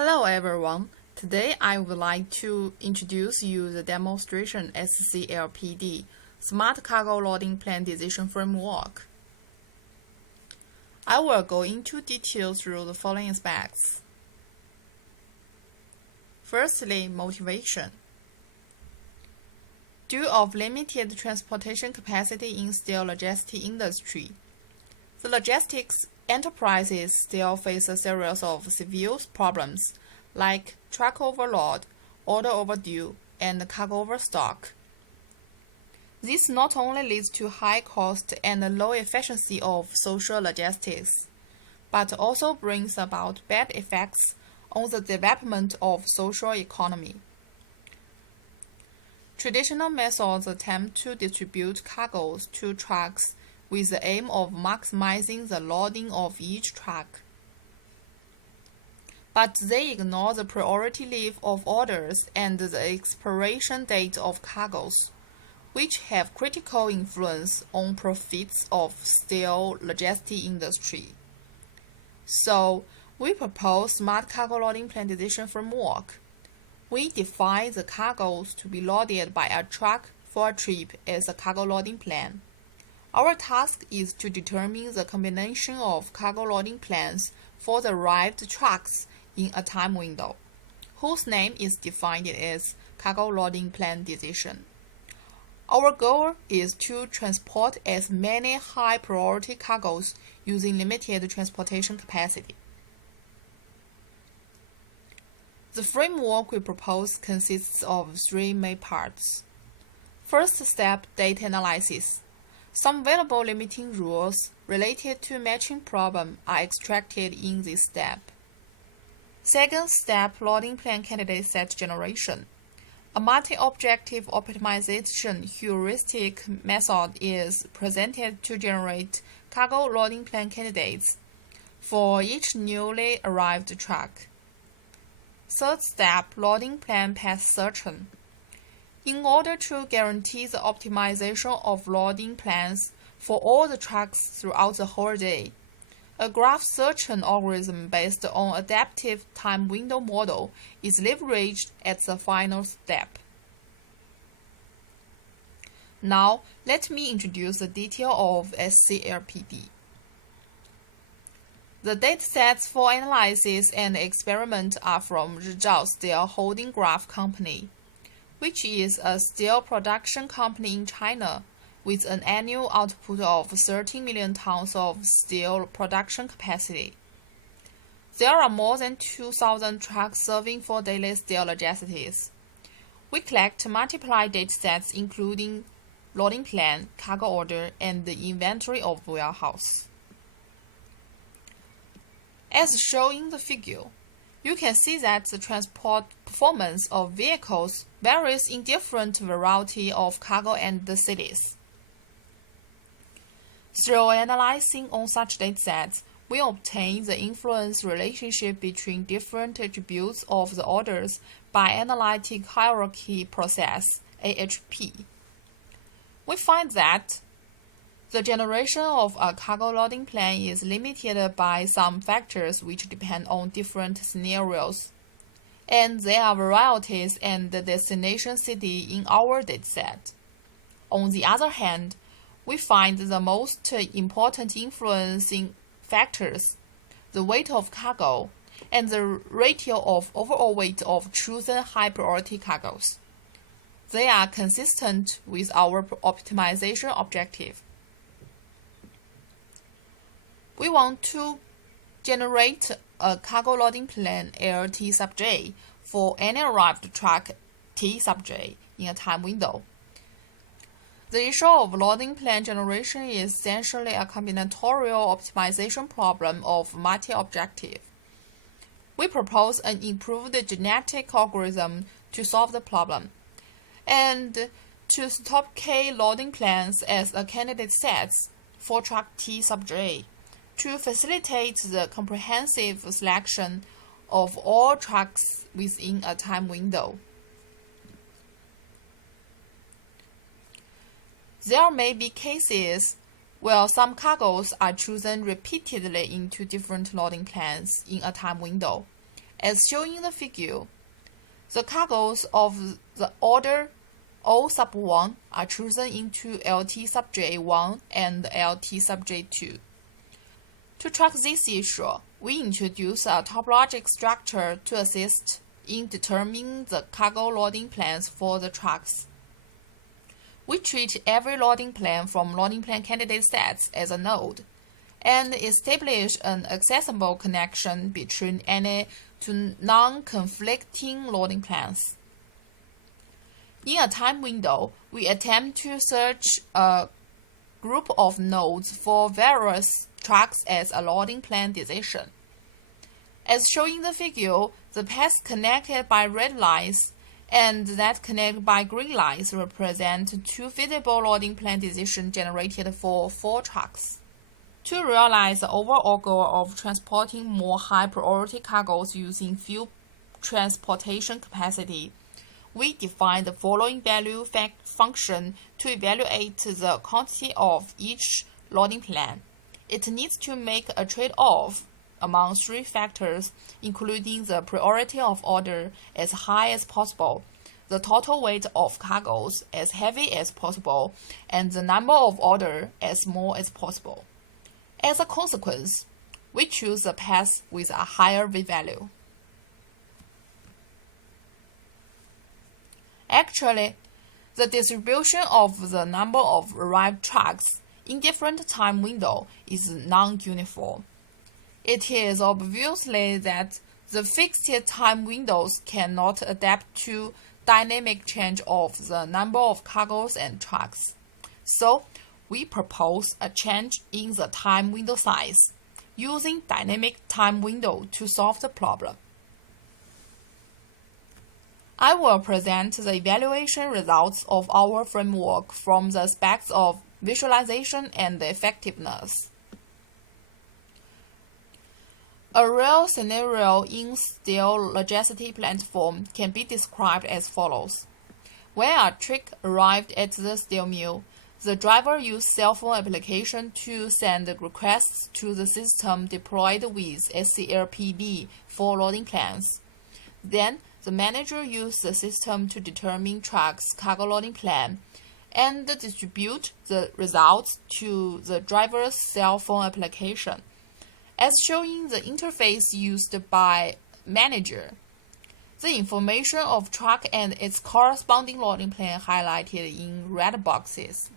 Hello everyone. Today I would like to introduce you the demonstration SCLPD Smart Cargo Loading Plan Decision Framework. I will go into detail through the following aspects. Firstly, motivation. Due of limited transportation capacity in steel logistics industry, the logistics enterprises still face a series of severe problems like truck overload, order overdue, and cargo overstock. This not only leads to high cost and low efficiency of social logistics, but also brings about bad effects on the development of social economy. Traditional methods attempt to distribute cargoes to trucks with the aim of maximizing the loading of each truck. But they ignore the priority leave of orders and the expiration date of cargoes, which have critical influence on profits of steel logistics industry. So, we propose Smart Cargo Loading Plan Decision Framework. We define the cargoes to be loaded by a truck for a trip as a cargo loading plan. Our task is to determine the combination of cargo loading plans for the arrived trucks in a time window, whose name is defined as Cargo Loading Plan Decision. Our goal is to transport as many high-priority cargoes using limited transportation capacity. The framework we propose consists of three main parts. First step, data analysis. Some available limiting rules related to matching problem are extracted in this step. Second step, loading plan candidate set generation. A multi-objective optimization heuristic method is presented to generate cargo loading plan candidates for each newly arrived truck. Third step, loading plan path searching. In order to guarantee the optimization of loading plans for all the trucks throughout the whole day, a graph searching algorithm based on adaptive time window model is leveraged at the final step. Now, let me introduce the detail of SCLPD. The datasets for analysis and experiment are from Rizhao Steel Holding Graph Company, which is a steel production company in China with an annual output of 13 million tons of steel production capacity. There are more than 2,000 trucks serving for daily steel logistics. We collect multiple datasets including loading plan, cargo order, and the inventory of warehouse. As shown in the figure, you can see that the transport performance of vehicles varies in different variety of cargo and the cities. Through analyzing on such datasets, we obtain the influence relationship between different attributes of the orders by analytic hierarchy process, AHP. We find that the generation of a cargo loading plan is limited by some factors which depend on different scenarios, and there are varieties and the destination city in our dataset. On the other hand, we find the most important influencing factors, the weight of cargo, and the ratio of overall weight of chosen high-priority cargoes. They are consistent with our optimization objective. We want to generate a cargo loading plan LT sub j for any arrived truck T sub j in a time window. The issue of loading plan generation is essentially a combinatorial optimization problem of multi-objective. We propose an improved genetic algorithm to solve the problem, and to stop K loading plans as a candidate sets for truck T sub j to facilitate the comprehensive selection of all trucks within a time window. There may be cases where some cargoes are chosen repeatedly into different loading plans in a time window, As shown in the figure, the cargoes of the order O sub 1 are chosen into LT sub J1 and LT sub J2. To track this issue, we introduce a topologic structure to assist in determining the cargo loading plans for the trucks. We treat every loading plan from loading plan candidate sets as a node, and establish an accessible connection between any two non-conflicting loading plans. In a time window, we attempt to search a group of nodes for various trucks as a loading plan decision. As shown in the figure, the paths connected by red lines and that connected by green lines represent two feasible loading plan decisions generated for 4 trucks. To realize the overall goal of transporting more high-priority cargoes using few transportation capacity, we define the following value function to evaluate the quantity of each loading plan. It needs to make a trade-off among 3 factors, including the priority of order as high as possible, the total weight of cargoes as heavy as possible, and the number of order as small as possible. As a consequence, we choose a path with a higher v-value. Actually, the distribution of the number of arrived trucks in different time windows is non-uniform. It is obviously that the fixed time windows cannot adapt to dynamic change of the number of cargoes and trucks. So, we propose a change in the time window size, using dynamic time window to solve the problem. I will present the evaluation results of our framework from the aspects of visualization and effectiveness. A real scenario in steel logistic platform can be described as follows. When a truck arrived at the steel mill, the driver used cell phone application to send requests to the system deployed with SCLPD for loading plans. Then, the manager used the system to determine truck's cargo loading plan and distribute the results to the driver's cell phone application, as shown in the interface used by manager. The information of truck and its corresponding loading plan highlighted in red boxes.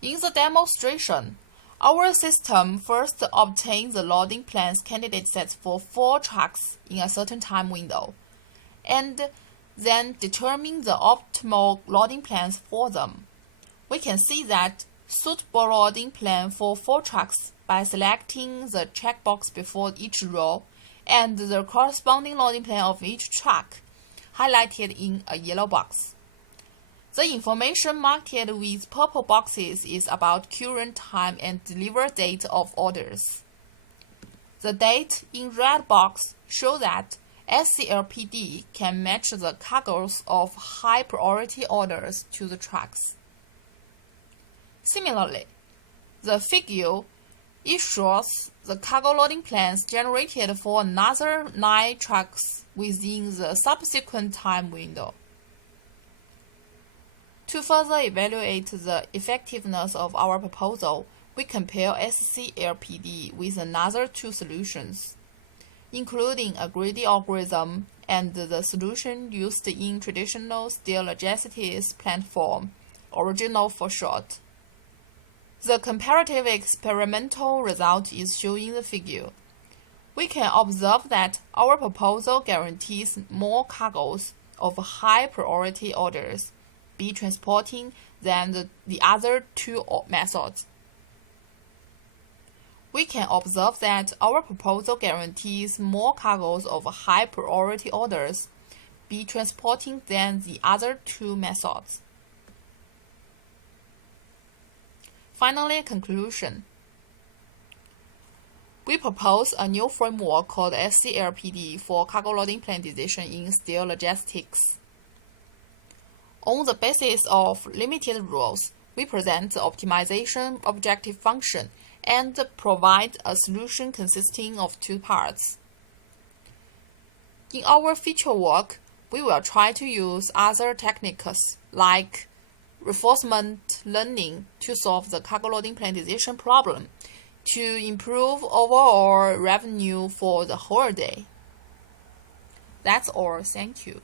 In the demonstration, our system first obtains the loading plans candidate sets for 4 trucks in a certain time window, and then determine the optimal loading plans for them. We can see that suitable loading plan for 4 trucks by selecting the checkbox before each row and the corresponding loading plan of each truck highlighted in a yellow box. The information marked with purple boxes is about current time and delivery date of orders. The date in red box show that SCLPD can match the cargoes of high priority orders to the trucks. Similarly, the figure shows the cargo loading plans generated for another 9 trucks within the subsequent time window. To further evaluate the effectiveness of our proposal, we compare SCLPD with another 2 solutions, including a greedy algorithm and the solution used in traditional steel logistics platform, original for short. The comparative experimental result is shown in the figure. We can observe that our proposal guarantees more cargoes of high priority orders be transporting than the other 2 methods. We can observe that our proposal guarantees more cargoes of high priority orders be transporting than the other 2 methods. Finally, conclusion. We propose a new framework called SCLPD for cargo loading plan decision in steel logistics. On the basis of limited rules, we present the optimization objective function and provide a solution consisting of two parts. In our future work, we will try to use other techniques like reinforcement learning to solve the cargo loading planetization problem to improve overall revenue for the whole day. That's all. Thank you.